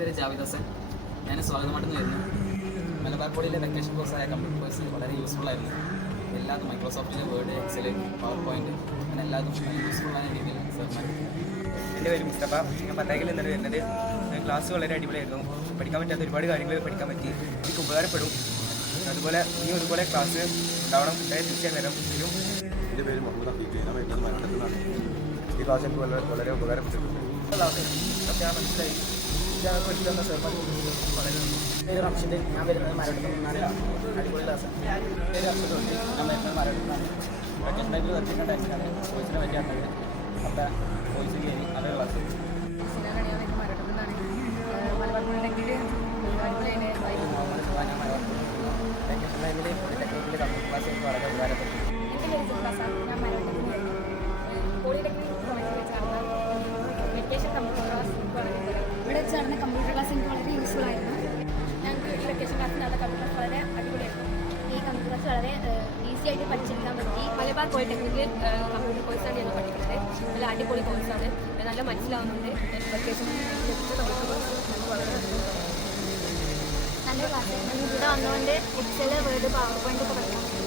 പേര് ജാവിദ് ഹസൻ. ഞാൻ സ്വാഗതമായിട്ട് വരുന്നു. മലബാർ പോളിയിലെ വെക്കേഷൻ കോഴ്സായ കമ്പ്യൂട്ടർ കോഴ്സ് വളരെ യൂസ്ഫുൾ ആയിരുന്നു. എല്ലാതും മൈക്രോസോഫ്റ്റിലെ വേർഡ്, എക്സൽ, പവർ പോയിന്റ് അങ്ങനെ എല്ലാതും യൂസ്ഫുള്ളായ രീതിയിൽ സാർമാർ. എൻ്റെ പേര് മുസ്തഫ. ഞാൻ പത്താക്കിൽ നിന്നാണ് വരുന്നത്. ക്ലാസ് വളരെ അടിപൊളിയായിരുന്നു. പഠിക്കാൻ പറ്റാത്ത ഒരുപാട് കാര്യങ്ങൾ പഠിക്കാൻ പറ്റി. എനിക്ക് ഉപകാരപ്പെടും. അതുപോലെ ഒരുപോലെ ക്ലാസ് ഉണ്ടാവണം. തീർച്ചയായും വരും. എൻ്റെ പേര് മുഹമ്മദ് അഫീഫ്. ഞാൻ വരുന്നത് മലയാളത്തിലാണ്. ഈ ക്ലാസ് എനിക്ക് വളരെ ഉപകാരപ്പെട്ടിട്ടുണ്ട്. ഞാൻ മനസ്സിലായി. ഞാൻ പഠിക്കുന്ന സാർമാർ വളരെ പേര് റംഷിദ്. ഞാൻ വരുന്നത് മലയാളത്തിൽ നിന്നാണ്. അടിപൊളി ക്ലാസ്. പേര് അഫ്സലുണ്ട്. ഞാൻ വരുന്നത് മലയാളത്തിൽ നിന്നാണ്. വെക്കേഷൻ ടൈമിൽ വർക്കിംഗ് ടൈമിലാണ് കോഴ്സിനെ പറ്റിയാണത്. അപ്പോൾ കോഴ്സിൽ കയറി അതേ ക്ലാസ്. മലബാർ പോളിടെക്നിക്കിൽ വെക്കേഷൻ ടൈമിൽ ടെക്നിക്കൽ കമ്പ്യൂട്ടർ ക്ലാസ് എനിക്ക് വളരെ ഉപകാരപ്പെട്ടു. ഞാൻ മലബാർ പോളിടെക്നിക് കോളേജിൽ വെച്ച് നടന്ന വെക്കേഷൻ കമ്പ്യൂട്ടർ ക്ലാസ് ഇവിടെ വെച്ച് നടന്ന കമ്പ്യൂട്ടർ ക്ലാസ് എനിക്ക് വളരെ യൂസ്ഫുൾ ആയിരുന്നു. ഞങ്ങൾക്ക് ഈ വെക്കേഷൻ ക്ലാസ്സിൽ നടന്ന കമ്പ്യൂട്ടർ ക്ലാസ് വളരെ അടിപൊളിയായിരുന്നു. ഈ കമ്പ്യൂട്ടർ ക്ലാസ് വളരെ ഈസി ആയിട്ട് പഠിച്ചെടുക്കാൻ പറ്റി. മലബാർ പോളിടെക്നിക്കിൽ കമ്പ്യൂട്ടർ കോഴ്സാണ് ഞങ്ങൾ പഠിക്കുന്നത്. നല്ല അടിപൊളി കോഴ്സാണ്. നല്ല മനസ്സിലാവുന്നുണ്ട്. വെക്കേഷൻ നല്ല ക്ലാസ്. ഇവിടെ വന്നുകൊണ്ട് എക്സൽ, വേർഡ്, പവർ പോയിന്റ് ഒക്കെ പഠിക്കാൻ പറ്റും.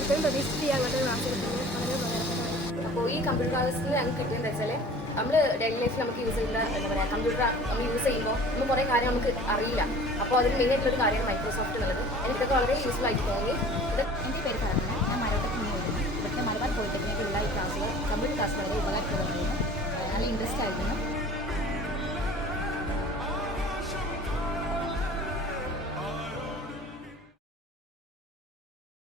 എപ്പോഴും പ്രതീക്ഷിച്ച് ചെയ്യാനുള്ള ക്ലാസ് കിട്ടുന്നത് വളരെ ഉപകാരപ്രദമാണ്. അപ്പോൾ ഈ കമ്പ്യൂട്ടർ ക്ലാസ്സിൽ ഞങ്ങൾക്ക് കിട്ടിയെന്ന് വെച്ചാൽ നമ്മൾ ഡെയിലി ലൈഫിൽ നമുക്ക് യൂസ് ചെയ്യുന്ന എന്താ പറയുക കമ്പ്യൂട്ടർ നമ്മൾ യൂസ് ചെയ്യുമ്പോൾ നമ്മൾ കുറേ കാര്യം നമുക്ക് അറിയില്ല. അപ്പോൾ അതിന് മെയിൻ ആയിട്ടുള്ളൊരു കാര്യമാണ് മൈക്രോസോഫ്റ്റ് എന്നുള്ളത്. എനിക്കിതൊക്കെ വളരെ യൂസ്ഫുൾ ആയിട്ട് തോന്നി. എൻ്റെ പേര് പറഞ്ഞാൽ ഞാൻ മലബാറിൽ നിന്ന് വരുന്നു. ഇവിടുത്തെ മലബാർ പോളിടെക്നിക്കിലുള്ള ഈ ക്ലാസ് കമ്പ്യൂട്ടർ ക്ലാസ് വളരെ ഉപകാരപ്രദമായിരുന്നു. നല്ല ഇൻട്രസ്റ്റ് ആയിരുന്നു.